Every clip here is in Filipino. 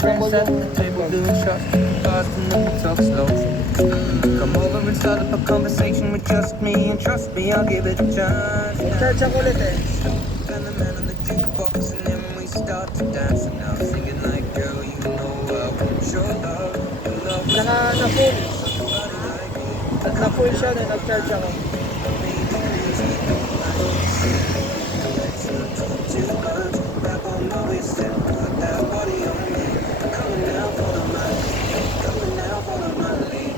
friends at the table doing shots, fast and then we talk slow. Come over and start up a conversation with just me, and trust me, I'll give it a chance. Charge ako ulit eh. And the man on the jukebox, and then we start to dance. And I'm singing like, girl, you know I want your love. Your love is Na-full. somebody like me. Na-full siya na nag-charge ako. Too much, wrap on my waist and put that body on me. Coming down, follow my lead. Coming down, follow my lead.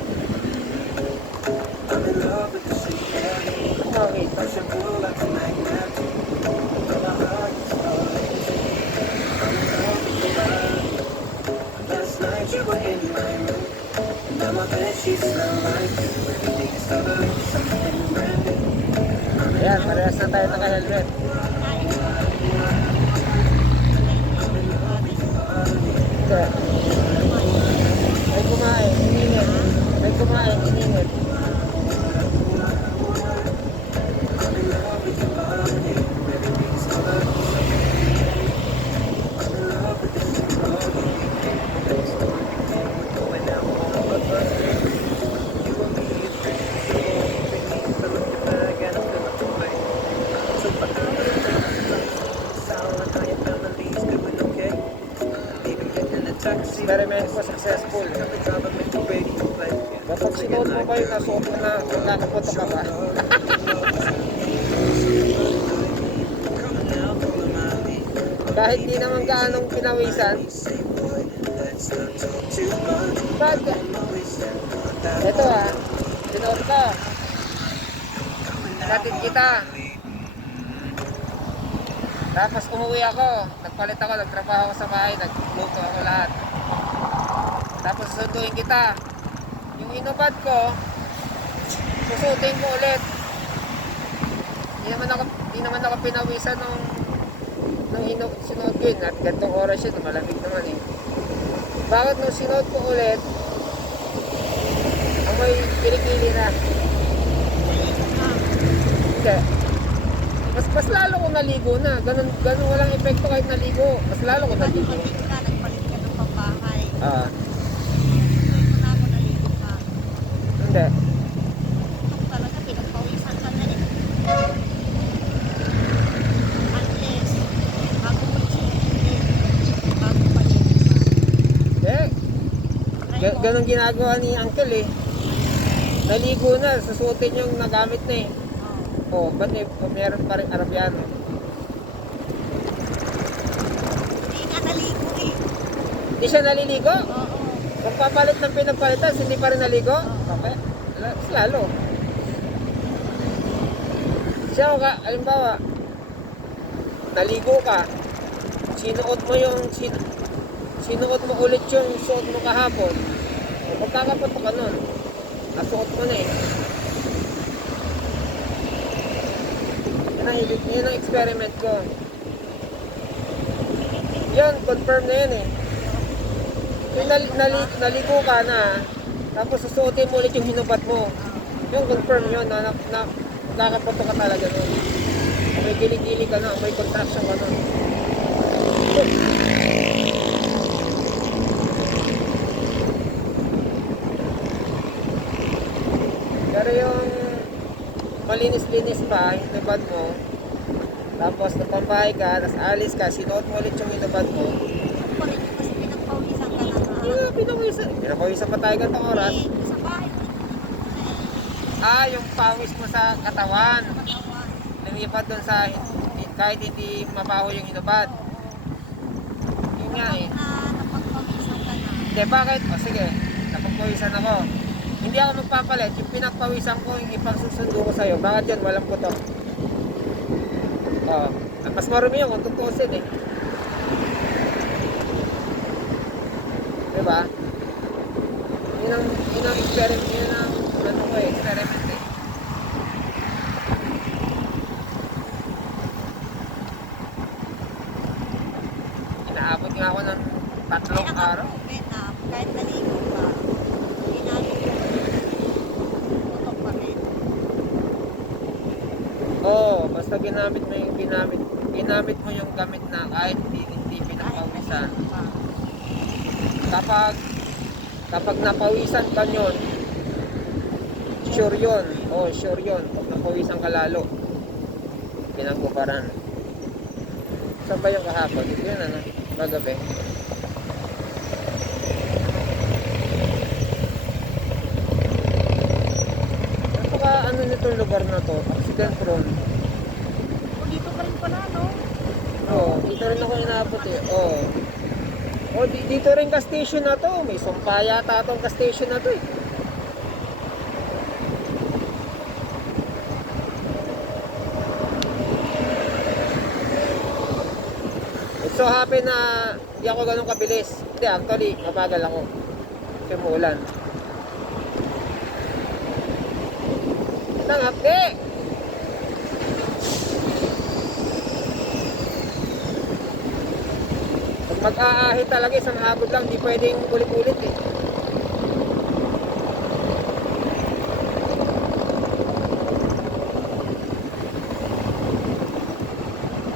I'm in love with the shape of you. Okay. Push and pull like a magnet. But my heart is falling. I'm in love with your body. Last night you were in my room. Now my bed sheets smell like you. Everything started with something brand new. Ayan, parehas na tayo naka-helmet. Okay. May kumain, iningit. May kumain, iningit. Experiment ko successful. Kapag sinuot mo ba yung nasuot mo na magkakapoto ka ba? Kahit di naman gaanong pinawisan. Bag. Ito sinuot ko. Natin kita. Tapos umuwi ako, nagpalit ako, nagtrabaho ako sa bahay, nagluto ako lahat. Tapos susunduin kita. Yung inubad ko, susutin ko ulit. Hindi naman ako pinawisan nung sinuot ko yun. At gantong oras yun, malamig naman eh. Bakit nung sinuot ko ulit, amoy kilikili na. Okay. Mas lalo ko naligo na. Ganun walang epekto kahit naligo. Mas lalo ko naligo. Nagpalit ka ng pambahay. Hindi. Ito na ako naligo ka. Hindi. Ito talaga, pinagpawisan ka na eh. Unless, bago mo i-check, bago paligo ka. Ganun ginagawa ni Uncle eh. Naligo na, susuotin yung nagamit na eh. Oh, ba't meron pa rin Arabiano? Hindi nga naligo eh. Hindi siya naliligo? Oo. Kung papalit ng pinagpalitan, hindi pa rin naligo? Okay. Mas lalo. Siya ka, halimbawa, naligo ka, sinuot mo ulit yung suot mo kahapon, magkakapunto ka nun. Nasuot mo na eh. Yan ang experiment ko. Yan, confirm na yan eh. Yung naligo ka na, tapos susuotin mo ulit yung hinubat mo. Yung confirm yun na magkakapunto ka talaga nun. May gili-gili ka na, may contraction ka nun. Pero yung malinis-linis pa, yung inubad mo, tapos napambahay ka, tapos alis ka, sinuot mo ulit yung inubad mo. Ito pa rin yung kasi pinagpawisan ka na nga. Pinapawisan pa tayo gantong oras. Eh, sa bahay, Yung pawis mo sa katawan, katawan. lumipad doon sa, kahit hindi mabaho yung inubad. Yun nga eh. Na napagpawisan ka na. Hindi, bakit? Sige, napagpawisan ako. Hindi ako magpapalit, yung pinagpawisan ko, yung ipagsusundo ko sa'yo, bakit yun? Walang putok. Mas marumi yun kung tutusin eh. Diba? Yun ang experiment, yun ang experiment eh. Inaabot nga ako ng 3 araw. Kahit naligo ka, ginagawa ko. Putok pa rin. Basta ginamit mo yung gamit na kahit hindi pinapawisan. kapag napawisan ka yun, sure yun. Oh, sure yun. Pag napawisan ka lalo, pinagkuparan. Saan ba yung kahapon? Yun ano, kagabi. Napaka ano nitong lugar na to, accident prone. O, dito pa rin pala, no? Oo, dito rin ako inabot eh. Oo. Oh, dito rin ka station na to. May sumpa yata itong ka station na to eh. It's so happy na hindi ako ganun kabilis. Hindi, actually, mabagal ako. Kasi umuulan. Tangapke! Pag mag-aahit talaga, isang agod lang, di pwedeng ulit-ulit eh.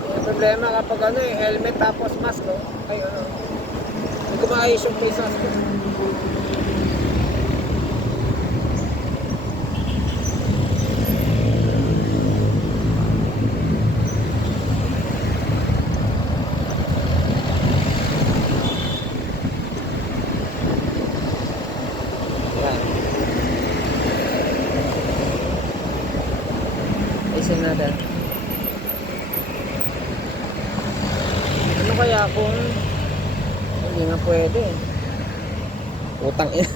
Yung problema kapag ano eh, helmet tapos mask, no? Ay ano, hindi ko maayos yung face mask ko. Yan. Ayusin natin. Ano kaya kung hindi nga pwede? Utang ina.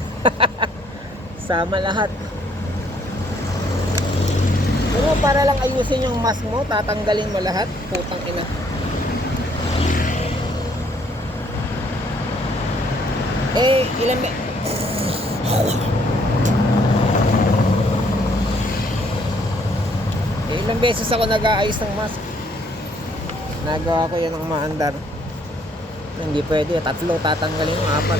Sama lahat. Pero para lang ayusin yung mask mo, tatanggalin mo lahat. Putang ina. Eh, ilang beses ako nag-aayos ng mask. Nagawa ko yan ng maandar. Hindi pwede, 3 tatanggalin mo, 4.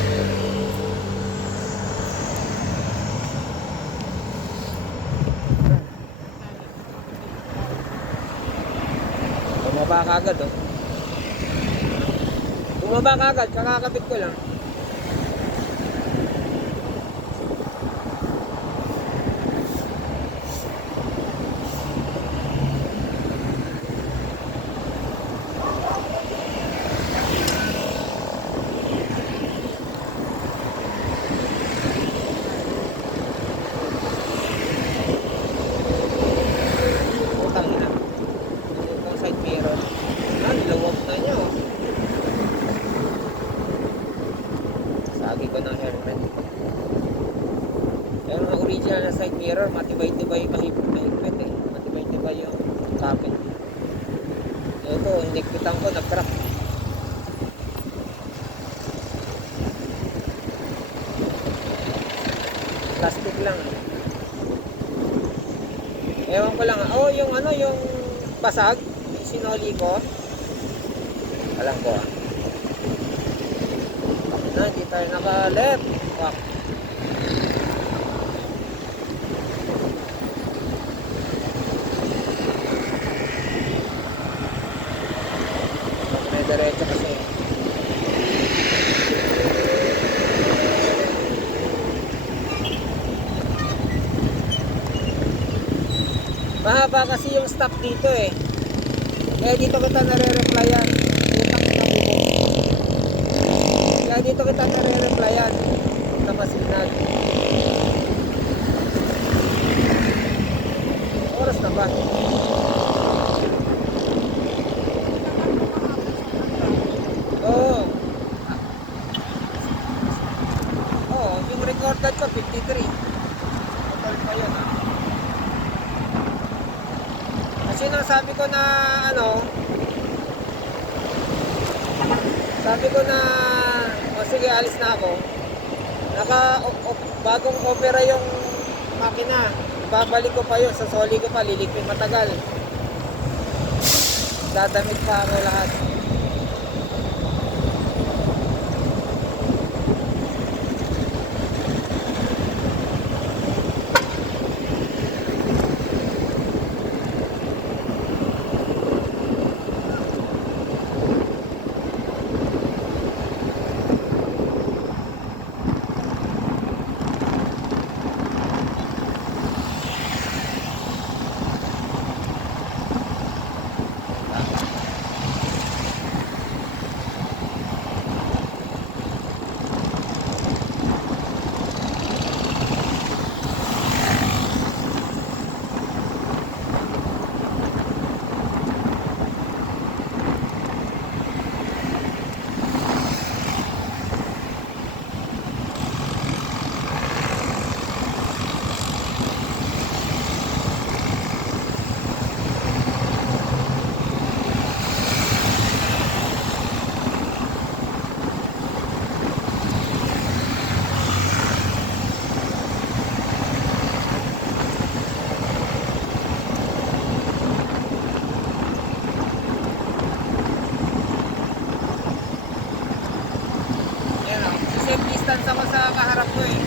Bumaba ka agad oh. Bumaba ka agad, kakakabit ko lang. Putang ina. Itong side mirror. Ah, nilawag na niya oh. Sagi ko ng helmet. Pero ang original na side mirror, matibay-tibay mahigpit eh. Matibay-tibay yung kapit. Ito, hinikpitan ko, nag-crack. Plastic lang. Ewan ko lang. Oh, yung ano, yung basag, yung sinoli ko. Alam ko ah. Na, hindi tayo naka-left. Wak. May diretso kasi. Mahaba kasi yung stop dito eh. Kaya dito kita nare-replyan. Utang ina mo. Kaya dito kita nare-replyan. Napasignal. Oras na ba? Oo. Oo, yung recorded ko 53. Total pa yun ah. Kasi nang sabi ko na ano, sabi ko na o sige alis na ako, bagong opera yung makina, babalik ko pa yun, sa soli ko pa, lilikpin matagal, dadamit pa ako lahat. distance ako sa kaharap ko eh.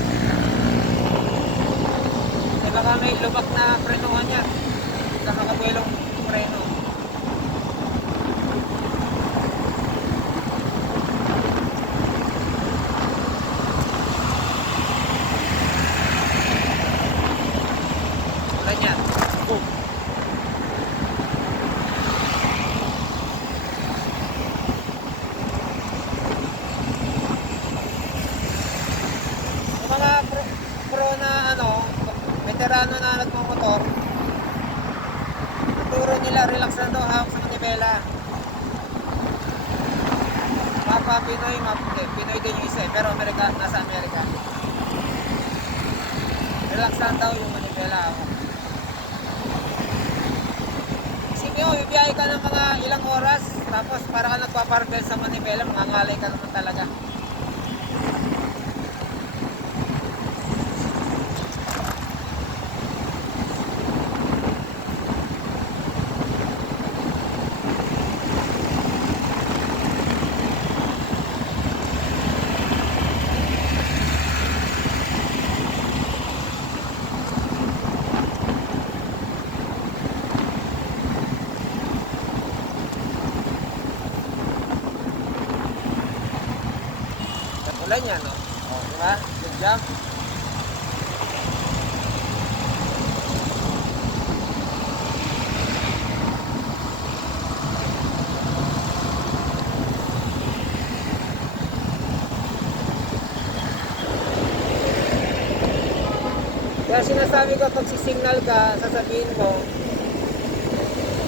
Kasi baka may lubak na prenuhan niya. Sa makabuelong preno. Wala niya. Boom. Yung mga pro na ano, veterano na nagmamotor, turo nila relax lang daw hawak sa manibela. Mapa Pinoy, Pinoy din yung isa eh, pero nasa Amerika. Relax lang daw yung manibela hawak. Isipin mo, bibiyahe ka ng mga ilang oras, tapos para ka nagpaparvel sa manibela, mangangalay ka naman talaga. Ulan yan, no? O, di ba? Good job. Kaya sinasabi ko, pag sisignal ka, sasabihin mo,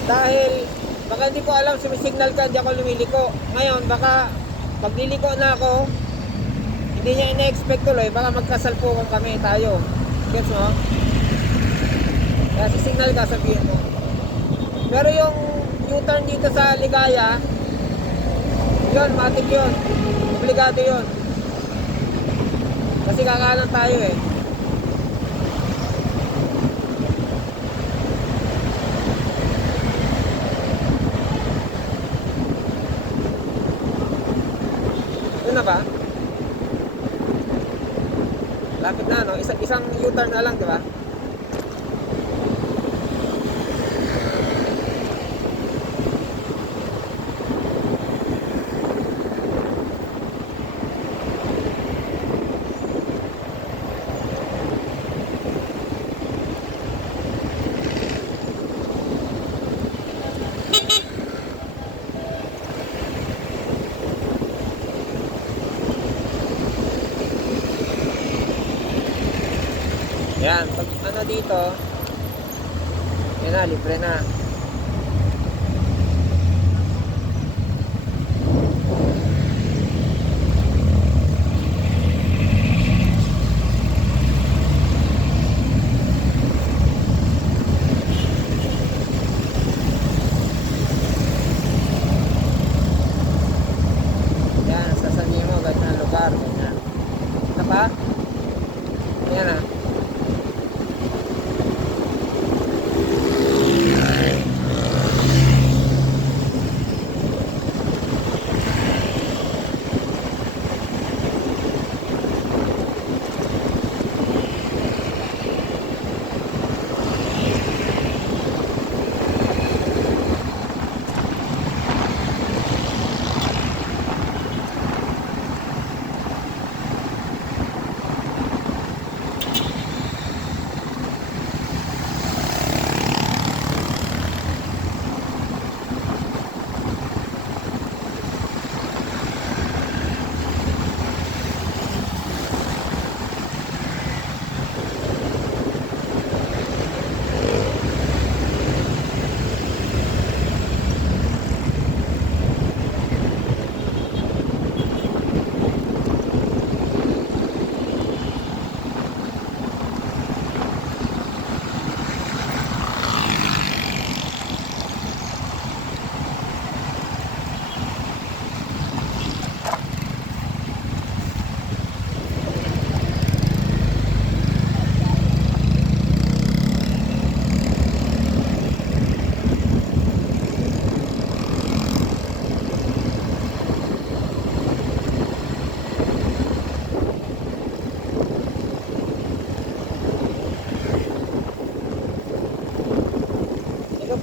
dahil baka hindi ko alam, sumisignal ka, hindi ako lumiliko. Ngayon, baka pag liliko na ako, hindi niya ina-expect tuloy, baka magkasalpukan kami tayo. Gets mo? Kaya sisignal ka, sabihin mo. Pero yung U-turn dito sa Ligaya, yun, matik yun. Obligado yun. Kasi kakanan tayo eh. Yun na ba? Lapit na, no? Isang U-turn na lang, di ba? Yan, pag ano dito, yan na, libre na. Yan, sasabihin mo, ganyan lugar, ganyan. Ano pa? Yan ah.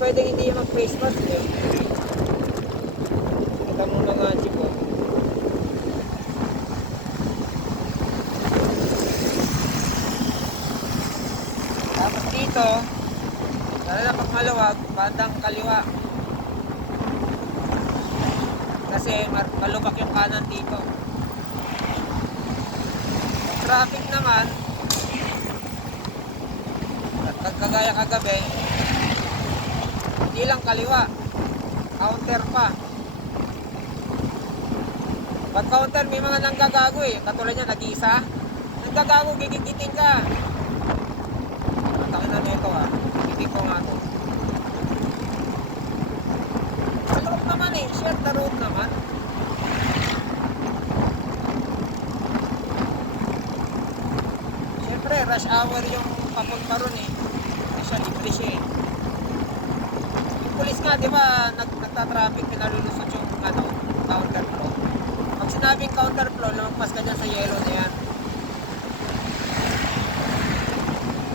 pwedeng hindi yung mag-face mask eh. Kita mo mga jeep oh. Tapos dito, lalo na pag maluwag, bandang kaliwa. Kasi malubak yung kanan dito. Traffic naman, at kagaya kagabi, hindi lang kaliwa, counter pa. Pag counter may mga nanggagago eh, katulad niya nag-iisa. Nanggagago, gigigitin ka. Takin na nito ah, gigitin ko nga to. Sa road naman eh, share the road naman. Siyempre, rush hour yung papunta ron eh. Kasi siya, libre siya eh. Yung pulis nga, di ba, nagta-traffic, pinalulusot yung ano, counter flow. Pag sinabing counter flow, lumagpas ka dyan sa yellow na yan.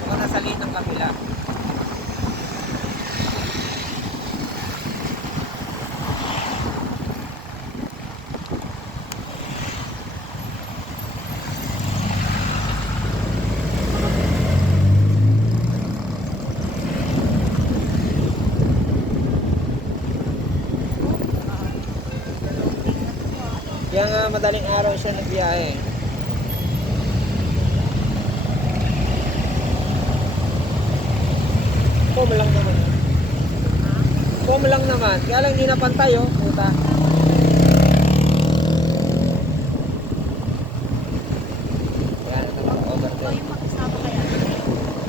Kung nasa lane ng kabila. Kaya nga madaling araw siya nagbiyahe. Pom lang naman. Pom lang naman. Kaya lang hindi na pantay oh. Puta. Kaya na naman Ikaw overdone. yung makasama kaya.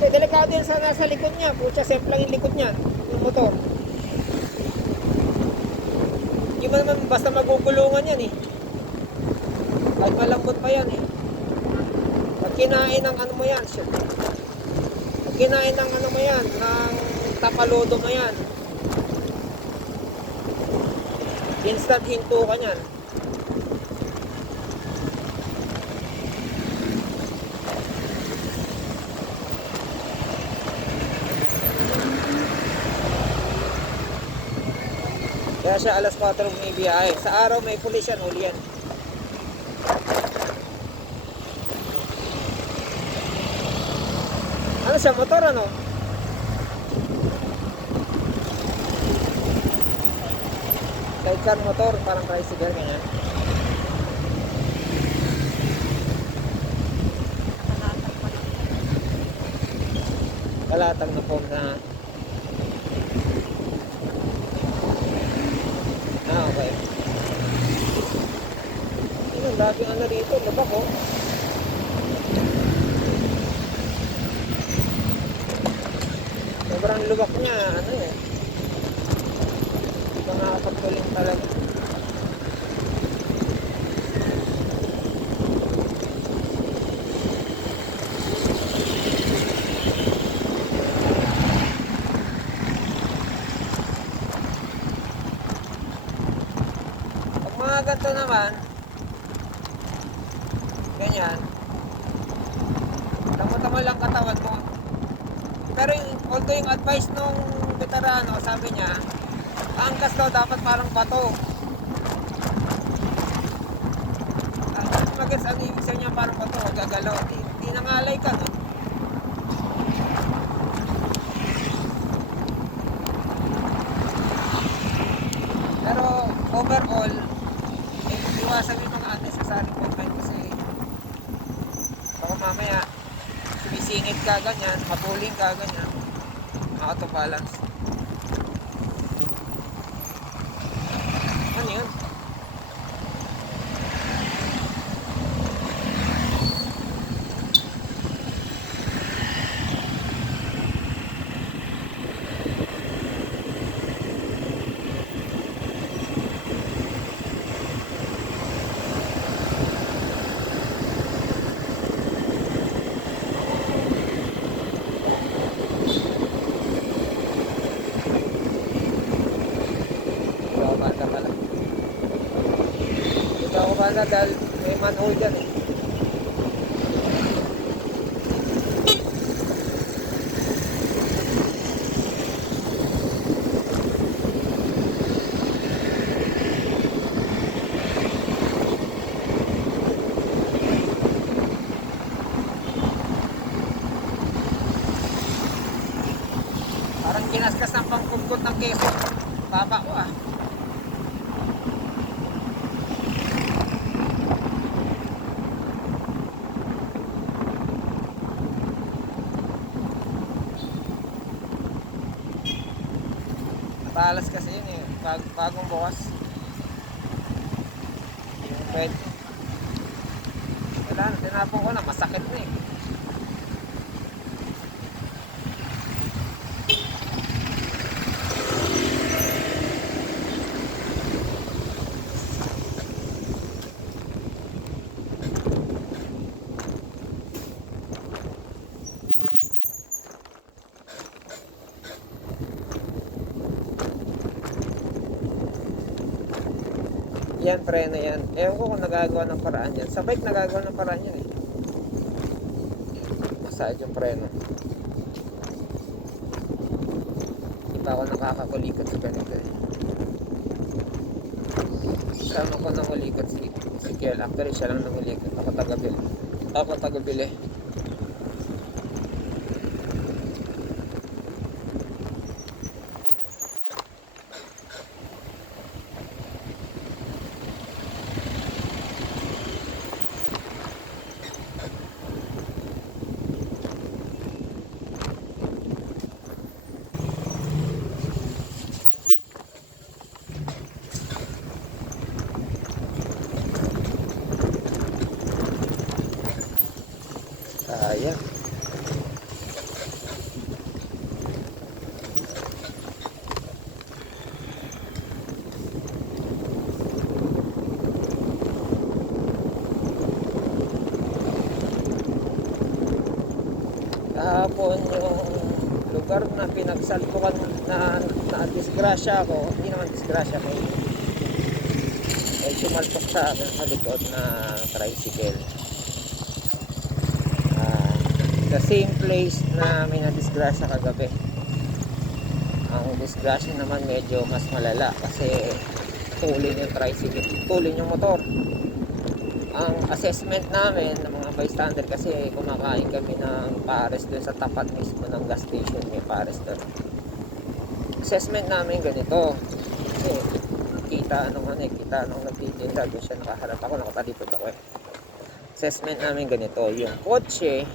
Eh, delikado yan sa nasa likod niya. Pucha, safe lang yung likod niya. Yung motor. Hindi mo naman basta magugulungan yan eh. Kahit malambot pa yan eh. Pag kinain ng ano mo yan, shit. Pag kinain ng ano mo yan, ng tapalodo mo yan, instant hinto ka niyan. Kaya siya alas 4 bumibiyahe. Sa araw may pulis yan, huli yan. Ano siya, motor ano? Sidecar motor, parang tricycle ganyan. Nakalatag pa lang. Kalatag na foam na. Ah, okay. Ang daming ano dito, labak oh. Sobrang lubak niya, ano eh. Hindi ka makakapagtuling talaga. Pag mga ganito naman, ganyan, tama-tama lang katawan mo. Pero although yung advice nung veterano, sabi niya, angkas daw dapat parang bato. Mag-gets ang ibig sabihin niya parang bato, gagalaw. Hindi nangalay ka, no? Pero overall, iwasan yung mga unnecessary movement kasi baka mamaya sumisingit ka ganyan, mapuling ka ganyan, auto-balance. Ano yun? Banda pala. Dito ako banda dahil may manhole dyan eh. Quezon. Baba ko ah. Matalas kasi yun eh. Bagong bukas. Yung pwede. Wala na, tinapon ko na. Masakit na eh. Yan, preno yan. Ewan ko kung nagagawa ng paraan yan. Sa bike nagagawa ng paraan yan eh. Massage yung preno. Di pa ako nakakakulikot sa ganito eh. Sama ko nang ulikot si Kiel. Actually siya lang nang ulikot. Ako tagabili. Sayang. Kahapon yung lugar na pinagsalpukan na disgrasya ako, hindi naman disgrasya ko. Ay sumalpok sa akin sa likod na tricycle. The same place na may na-disgrasya kagabi. Ang disgrasya naman medyo mas malala kasi tulin yung tricycle, tulin yung motor. Ang assessment namin ng mga bystander kasi kumakain kami ng pares doon sa tapat mismo ng gas station, may pares doon. Assessment namin ganito kasi kita nung nagtitinda doon siya, nakaharap ako, nakatalipod ako eh. Assessment namin ganito, yung kotse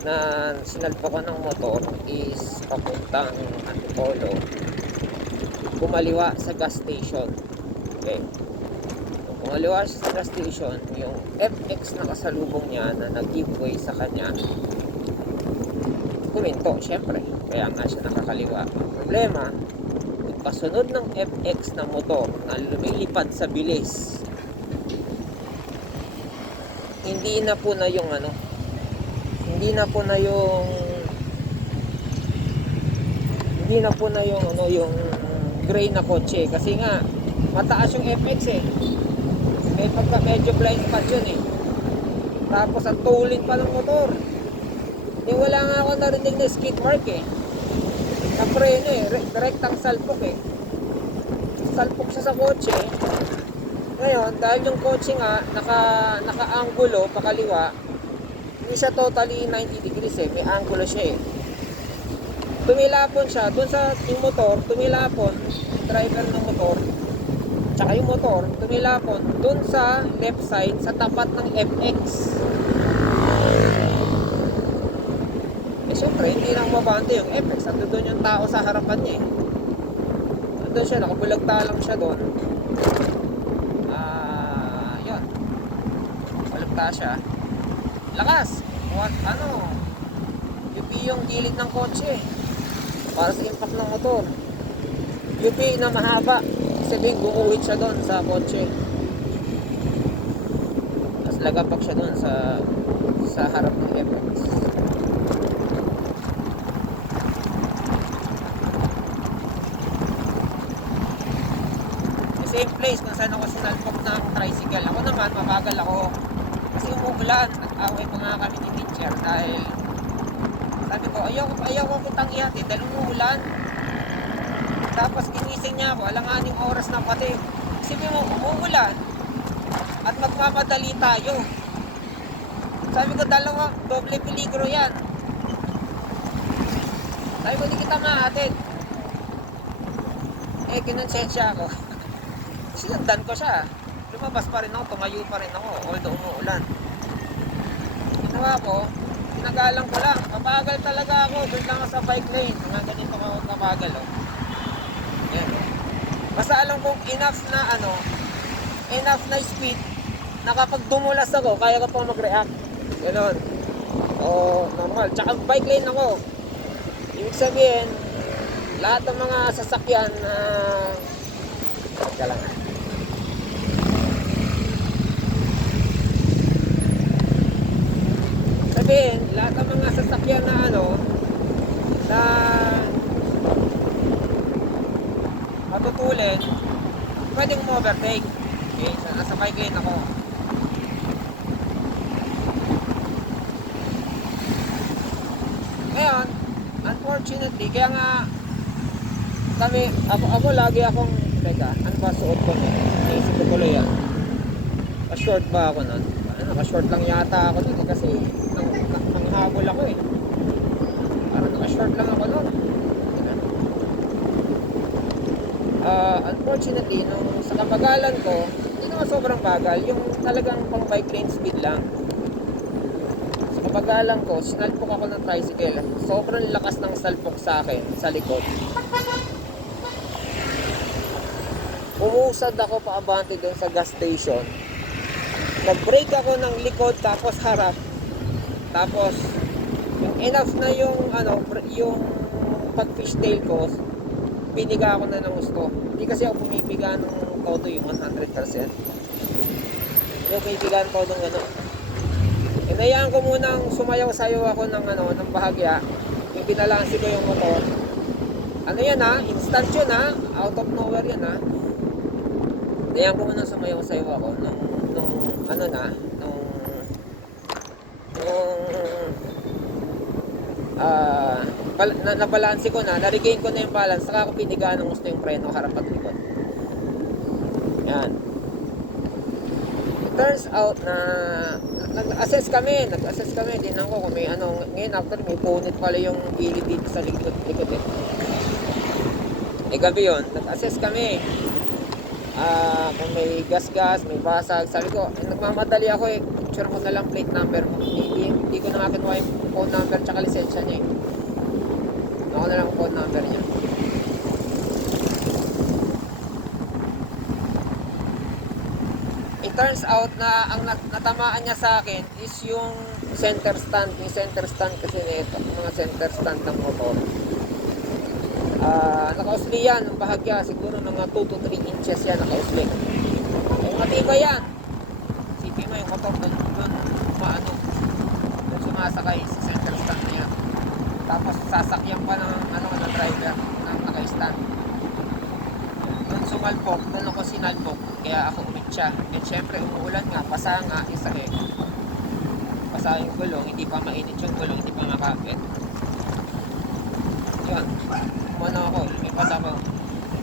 na sinalpakan ng motor is papuntang Antipolo, kumaliwa sa gas station. Okay, kumaliwa siya sa gas station, yung FX na kasalubong niya na nag-giveaway sa kanya kuminto, syempre, kaya nga siya nakakaliwa. Problema, yung kasunod ng FX na motor na lumilipad sa bilis, hindi na po na yung yung gray na kotse kasi nga mataas yung FX eh. May pagka medyo blind spot yun eh. Tapos ang tulin pa ng motor. Wala nga ako narinig na skid mark eh. Sa preno eh, direktang salpok eh. Salpok siya sa kotse. Ngayon, dahil yung kotse nga naka-anggulo pakaliwa, hindi siya totally 90 degrees eh, may angulo siya eh. Tumilapon siya doon sa yung motor, tumilapon driver ng motor, tsaka yung motor tumilapon doon sa left side sa tapat ng FX. Eh syempre hindi nang mabante yung FX, ando doon yung tao sa harapan niya eh. Doon siya, nakabulagta lang siya doon. Yun, bulagta siya, lakas, UP yung gilid ng kotse para sa impact ng motor. UP na mahaba, sabihin gumuhit siya doon sa kotse, tapos lagapak siya doon sa harap ng FX. Same place kung saan ako sinalpok ng tricycle. Ako naman, mabagal ako kasi umuulan. Nag-away pa nga kami ni teacher dahil sabi ko, ayaw ko kitang ihatid dahil umuulan. Tapos ginising niya ako, alanganing oras na pati. Isipin mo, umuulan at magmamadali tayo. Sabi ko, doble peligro yan. Sabi ko, di kita mahatid. Eh, kinonsensya ako. Sinundan ko siya. Lumabas pa rin ako, tumayo pa rin ako, although umuulan. Ginawa ko, tinagalan ko lang. Mabagal talaga ako, doon lang ako sa bike lane. Mga ganito ako kabagal, oh. Yan, oh. Basta alam kong enough na enough na speed na kapag dumulas ako, kaya ko pa mag-react. Ganon. O, normal. Tsaka bike lane ako. Ibig sabihin, lahat ng mga sasakyan na teka lang. Sabihin, lahat ng mga sasakyan na na matutulin, pwedeng overtake. Okay, so nasa bike lane ako. Ngayon, unfortunately, kaya nga ako lagi akong, teka, ano ba suot ko nun? Naisip ko tuloy yan. Pa-short ba ako nun? Naka-short lang yata ako nun kasi nanghabol ako eh. Parang naka-short lang ako nun. Unfortunately, nung sa kabagalan ko, hindi naman sobrang bagal, yung talagang pang bike lane speed lang. Sa kabagalan ko, sinalpok ako ng tricycle. Sobrang lakas ng salpok sa akin, sa likod. Umusad ako paabante doon sa gas station. Nag-brake ako ng likod tapos harap. Tapos yung enough na yung yung pag-fishtail ko, piniga ako na ng gusto. Hindi kasi ako pumipiga ng todo yung 100%. Yung pumipiga ng todo ng Inayaan ko munang sumayaw-sayaw ako ng bahagya. Yung binalansi ko yung motor. Ano yan ha? Instant yun ha? Out of nowhere yan ha? Inayaan ko munang sumayaw-sayaw ako nung nabalansi ko na, na-regain ko na yung balance, saka ako pinigaan ng gusto yung preno harap at likod. Yan. It turns out na nag-assess kami, din ako kung may ngayon after may punit pala yung gilid dito sa likod eh. Gabi yun, nag-assess kami. Kung may gas-gas, may basag, sabi ko, nagmamadali ako eh, picture ko na lang plate number mo. Hindi ko na kinuha yung phone number tsaka lisensya niya eh. Ako na lang ang phone number niya. It turns out na ang natamaan niya sa akin is yung center stand. Yung center stand kasi nito, mga center stand ng motor. Nakausli yan, ang bahagya, siguro mga 2 to 3 inches yan nakausli. Yung matibay yan. Sipin mo yung motor doon sumasakay sa center stand niya. Tapos sasakyan pa ng driver ng naka-stand. Doon sumalpok, doon ako sinalpok, kaya ako umitsa. And syempre umuulan nga, basa nga, isa eh. Basa yung gulong, hindi pa mainit yung gulong, hindi pa makapit. Yun. Ako, lumipad ako.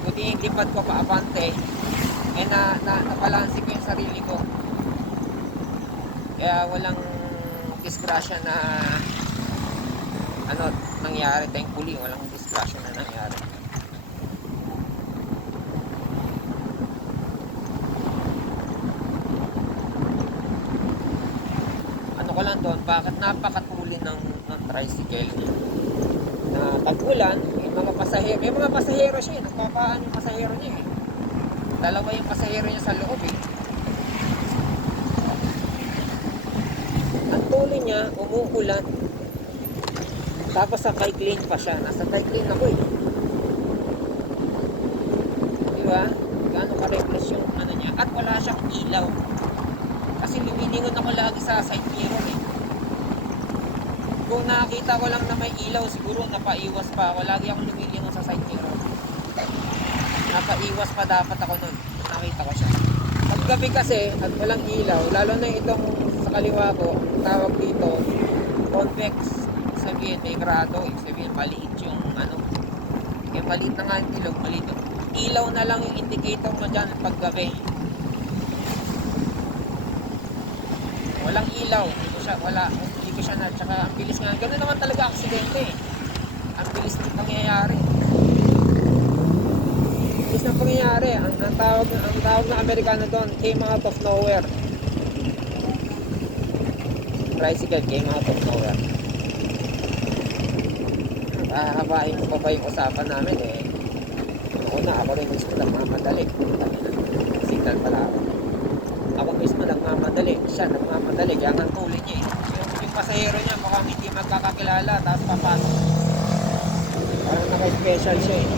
Buti yung lipad ko paabante, eh nabalansi ko yung sarili ko. Kaya walang disgrasya na nangyari. Thankfully, walang disgrasya na nangyari. Ko lang doon, bakit napakatuli ng tricycle na tag-ulan, may mga pasahero siya, nagpapaan yung pasahero niya eh. Dalawa yung pasahero niya sa loob eh. Ang tuloy niya, umuulan. Tapos sa bike lane pa siya, nasa bike lane ako eh. Diba? Gaano ka-reckless yung niya, at wala siyang ilaw. Kasi lumilingon ako lagi sa side mirror eh. Kung nakakita ko lang na may ilaw, siguro napaiwas pa ako. Lagi akong lumilingon sa side mirror. Napaiwas pa dapat ako nun. Nakita ko siya. Pag gabi kasi at walang ilaw, lalo na itong sa kaliwa ko, tawag dito convex. Sabihin may grado, sabihin maliit yung maliit na nga yung ilog, maliit. Ilaw na lang yung indicator mo dyan pag gabi. Walang ilaw, hindi ko siya na, tsaka ang bilis nga, gano'n naman talaga aksidente eh. Ang bilis nito nangyayari. Is na pangyayari, ang tawag ng Amerikano doon, came out of nowhere. Tricycle came out of nowhere. Hahabain ko pa ba yung usapan namin eh. Una, ako rin mismo nagmamadali. Signal pala ako. Ako mismo nagmamadali. Siya nagmamadali. Kaya ang tulin niya eh. Yung pasahero niya mukhang hindi magkakakilala. Tapos papasok. Parang naka-special siya eh.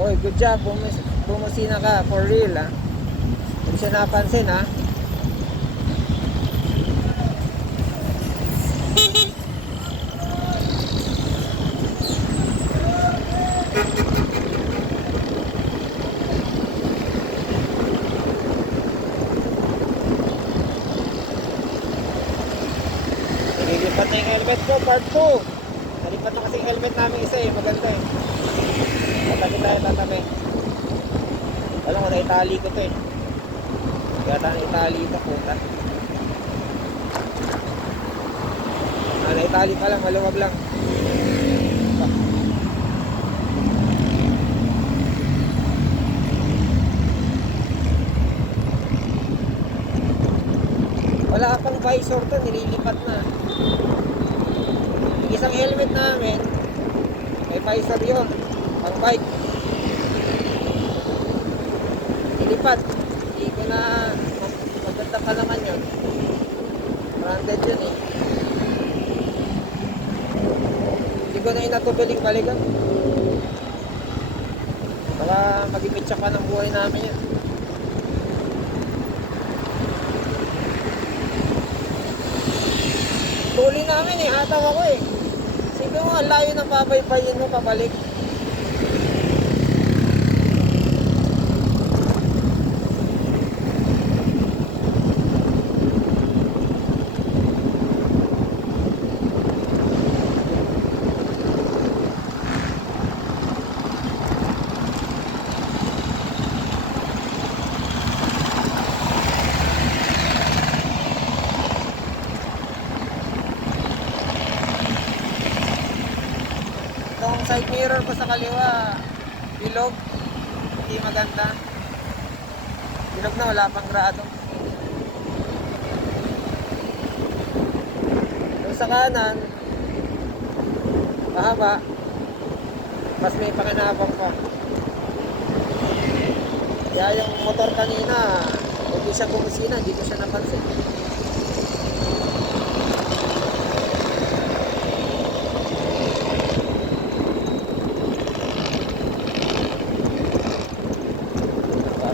Oy, good job. Bumusina ka. For real, ha. Hindi siya napansin, ha. Nililipat na yung helmet ko, part 2. Nalipat na kasi yung helmet namin isa eh. Maganda eh. Tatabi. Alam ko, naitali ko to eh. Kaya naitali ito, puta. Naitali pa lang, maluwag lang. Wala pang visor to, nililipat na. Yung isang helmet namin, may visor yun. Pang bike. Nilipat. Hindi ko na maganda pa naman yun. Branded yun eh. Hindi ko na inatubiling balikan. Baka mag-imitsa pa ng buhay namin yun. Tuli namin eh. Hataw ako eh. Sige mo, ang layo ng pabaybayin mo pabalik. Itong side mirror ko sa kaliwa, bilog, hindi maganda. Bilog na, wala pang grado. Yung sa kanan, mahaba, mas may pakinabang pa. Kaya yung motor kanina, hindi siya bumusina, hindi ko siya napansin.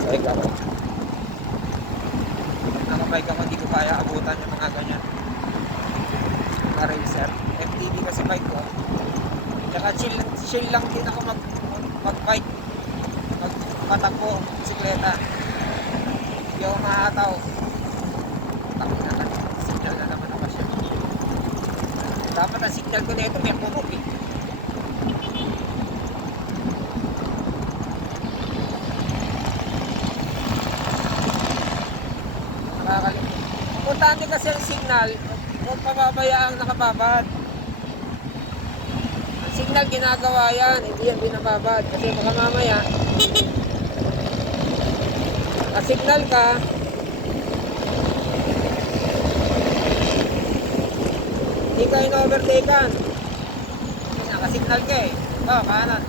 Nakabike ako. Pag nakabike ako, hindi ko kaya abutan yung mga ganyan. Mga racer. FTV kasi bike ko. Tsaka chill lang din ako mag-bike. Magpatakbo, bisikleta. Hindi ako mahataw. Takot na lang. Signal na naman ako siya. Dapat ang signal ko na ito may kumog eh. Nakakalimut. Importante kasi ang signal, huwag pababayaang nakababad. Ang signal ginagawa yan, hindi yan binababad. Kasi baka mamaya, signal ka, hindi ka in-overtaken. Kasi nakasignal ka eh. Kanan.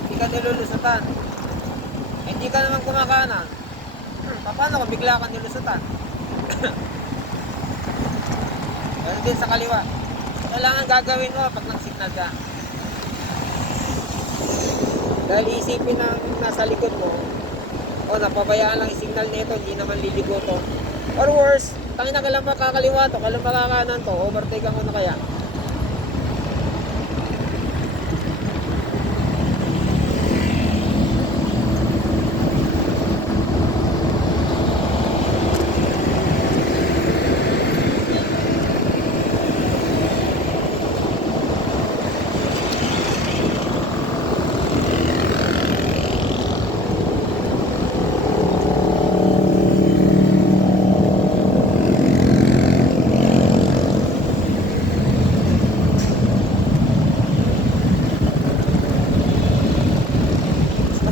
Hindi ka nilulusutan. Hindi ka naman kumakanan. Paano kung bigla kang nilusutan? Ganun din sa kaliwa. Kailangan gagawin mo pag nag-signal ka. Dahil isipin ng nasa likod mo, o napabayaan lang yung signal nito, hindi naman liligo to. Or worse, tangin na kailang makakaliwa to, kailang makakanan to, overtake mo na kaya.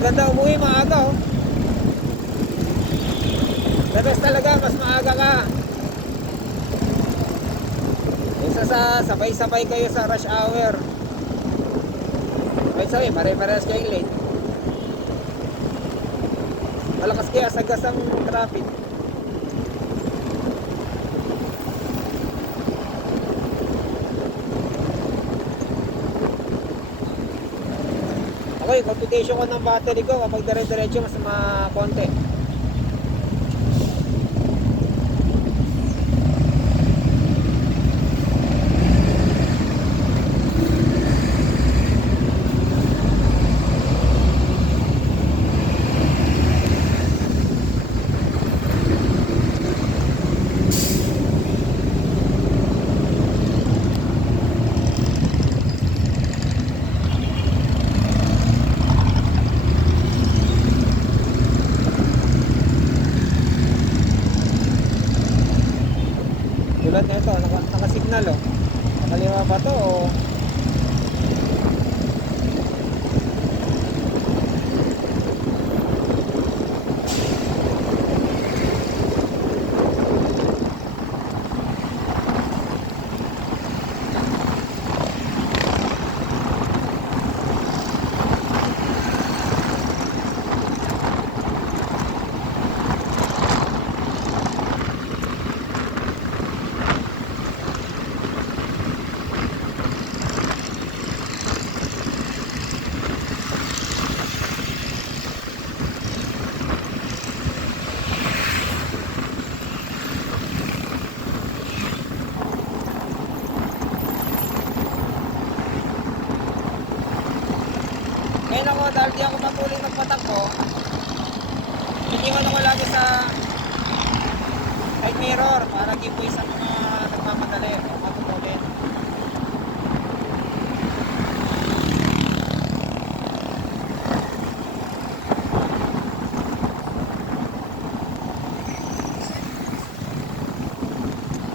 Maganda umuwi maaga oh. The best talaga, mas maaga ka. Kaysa sa sabay-sabay kayo sa rush hour. Sabay-sabay, pare-parehas kayong late. Malakas kaya sagas ang traffic. Ako yung computation ko ng battery ko kapag dire-diretso mas makonti. Tulad na ito, naka-signal oh. Nakaliwa ba to o? Ngayon ako, dahil di ako matuloy magpatakbo, iniwan ako lagi sa side mirror para giveaway sa mga nagmamadali o matutulin.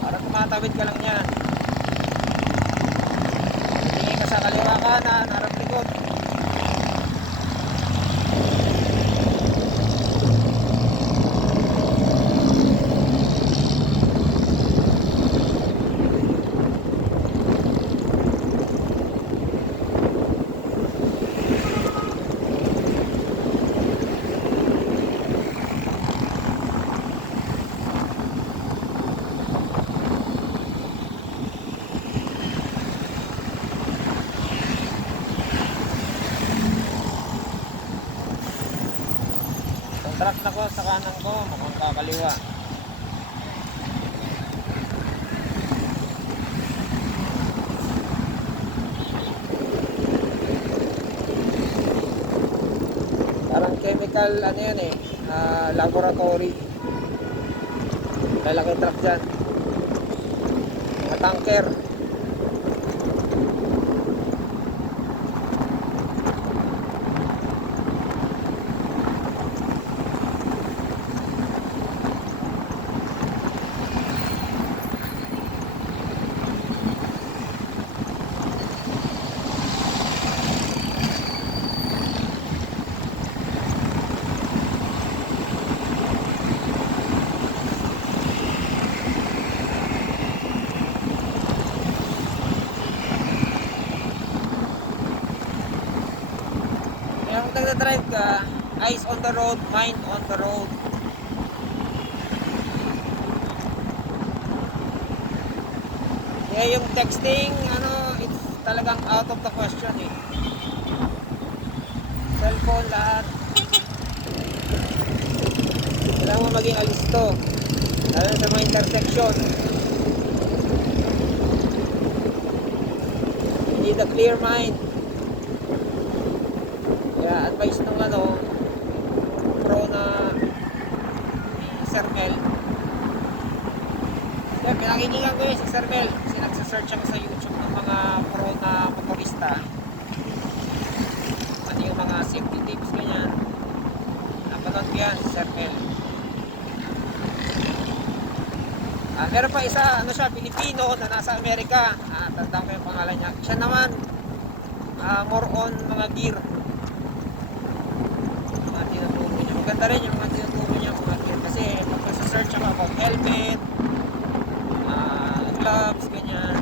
Para tumatawid ka lang yan. Tingin ka sa kaliwa kanan, harap likod. Truck na ko sa kanan ko, mukhang kakaliwa. Parang chemical, ano yan eh, laboratory. Lalaki truck dyan. Mga tanker. Kung nagdadrive ka, eyes on the road, mind on the road. Kaya yung texting, it's talagang out of the question eh. Cellphone, lahat. Kailangan mo maging alisto. Lalo sa mga intersection. You need a clear mind. Kaya advice nung pro na si Sir Mel. Kaya pinakikinggan ko yun si Sir Mel. Kasi nagsasearch ako sa YouTube ng mga pro na motorista. Ano yung mga safety tips ganyan. Napanood ko yan si Sir Mel. Meron pa isa, siya, Pilipino na nasa Amerika. Tandaan ko yung pangalan niya. Siya naman, more on mga gear. Mga tinuturo niya. Maganda rin yung mga tinuturo niya, mga gear. Kasi pag nasa-search ako about helmet, gloves, ganyan.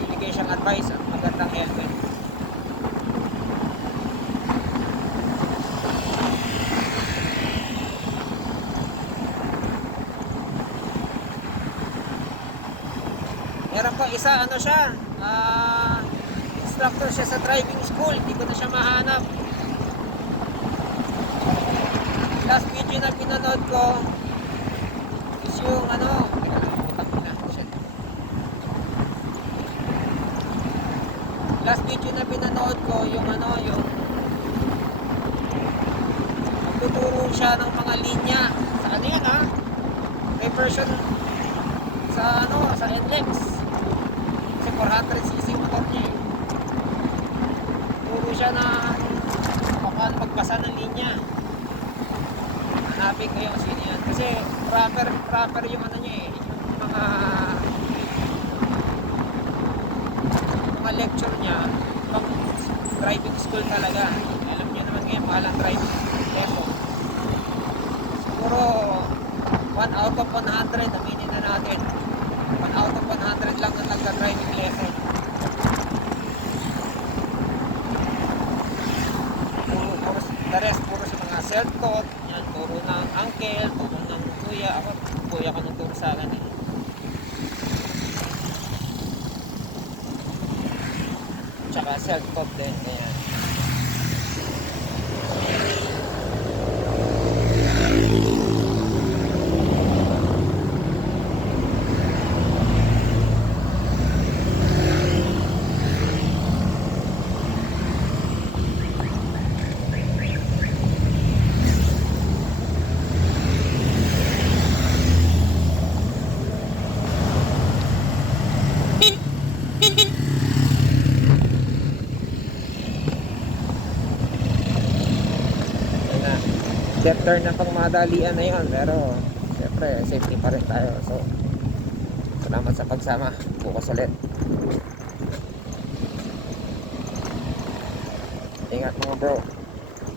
Bibigay siyang advice at magandang helmet. Meron pa isa, siya, instructor siya sa driving school. Hindi ko na siya mahanap. Last video na pinanood ko is yung last video na pinanood ko yung magtuturo siya ng mga linya sa reversion sa NLEX. Kasi 400cc motor niya eh. Turo siya na paano magbasa ng linya. Hanapin ko yung sino yan. Kasi proper yung niya eh. Yung mga lecture niya pang driving school talaga. Alam niyo naman ngayon, mahal ang driving lesson. Siguro 1 out of 100, aminin na natin. 1 out of 100 lang ang nagka-driving lesson. The rest, puro sa mga self-taught. Yan, turo ng uncle, turo ng kuya. Kuya ko nang turo sa akin eh. Tsaka self-taught din. Ayan. Left turn na pang madalian na yun, pero syempre safety pa rin tayo. So salamat sa pagsama. Bukas ulit. Ingat mga bro.